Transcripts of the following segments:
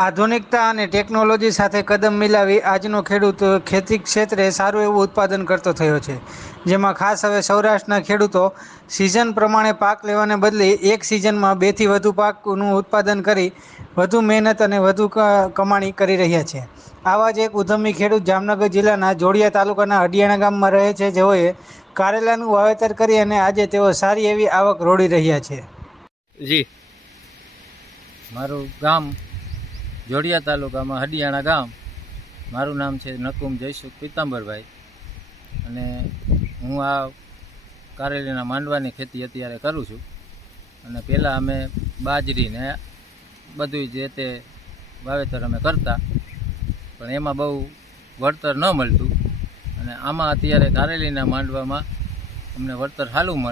આધુનિકતા અને ટેકનોલોજી સાથે કદમ મિલાવી આજનો ખેડૂત ખેતી ક્ષેત્રે સારું એવું ઉત્પાદન કરતો થયો છે, જેમાં ખાસ હવે સૌરાષ્ટ્રના ખેડૂતો સિઝન પ્રમાણે પાક લેવાને બદલે એક સિઝનમાં 2 થી વધુ પાકનું ઉત્પાદન કરી વધુ મહેનત અને વધુ કમાણી કરી રહ્યા છે. આવા જ એક ઉદ્યમી ખેડૂત જામનગર જિલ્લાના જોડિયા તાલુકાના હડિયાણા ગામમાં રહે છે, જેઓએ કારેલાનું વાવેતર કરી અને આજે તેઓ સારી એવી આવક રોડી રહ્યા છે. જી, મારું ગામ જોડિયા તાલુકામાં હડિયાણા ગામ. મારું નામ છે નકુમ જયસુખ પીતાંબરભાઈ અને હું આ કારેલીના માંડવાની ખેતી અત્યારે કરું છું. અને પહેલાં અમે બાજરીને બધું જે તે વાવેતર અમે કરતા, પણ એમાં બહુ વળતર ન મળતું. અને આમાં અત્યારે કારેલીના માંડવામાં અમને વળતર સારું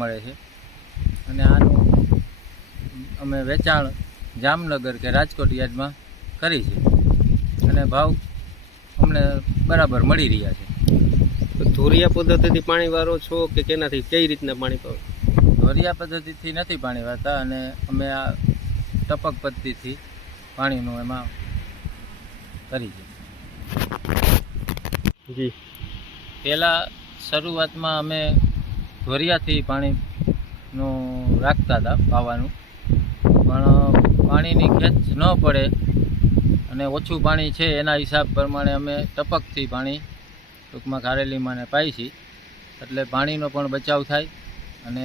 મળે છે. અને આનું અમે વેચાણ જામનગર કે રાજકોટ યાર્ડમાં કરી છે અને ભાવ અમને બરાબર મળી રહ્યા છે. ધોરિયા પદ્ધતિથી પાણી વારો છો કે કેનાથી, કઈ રીતના પાણી પાવો? ધોરિયા પદ્ધતિથી નથી પાણી વારતા અને અમે આ ટપક પદ્ધતિથી પાણીનું એમાં કરી છે. જી, પહેલાં શરૂઆતમાં અમે ધોરિયાથી પાણીનું રાખતા હતા પાવાનું, પણ પાણીની ખેંચ ન પડે અને ઓછું પાણી છે એના હિસાબ પ્રમાણે અમે ટપકથી પાણી ટૂંકમાં કારેલીમાં ને પાઈ છીએ, એટલે પાણીનો પણ બચાવ થાય અને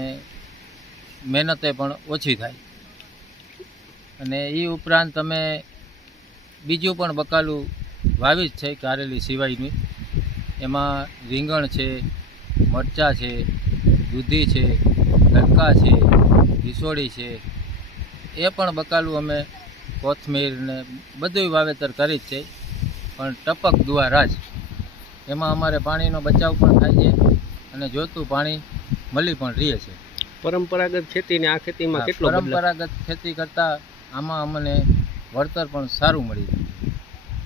મહેનતે પણ ઓછી થાય. અને એ ઉપરાંત અમે બીજું પણ બકાલું વાવી જ છે કારેલી સિવાયની. એમાં રીંગણ છે, મરચાં છે, દૂધી છે, ગલકા છે, ઈસોડી છે, એ પણ બકાલું અમે કોથમીર ને બધું વાવેતર કરી જ છે, પણ ટપક દ્વારા જ. એમાં અમારે પાણીનો બચાવ પણ થાય છે અને જોતું પાણી મળી પણ રહે છે. પરંપરાગત ખેતી ને આ ખેતીમાં કેટલો બદલાવ? પરંપરાગત ખેતી કરતાં આમાં અમને વળતર પણ સારું મળી છે.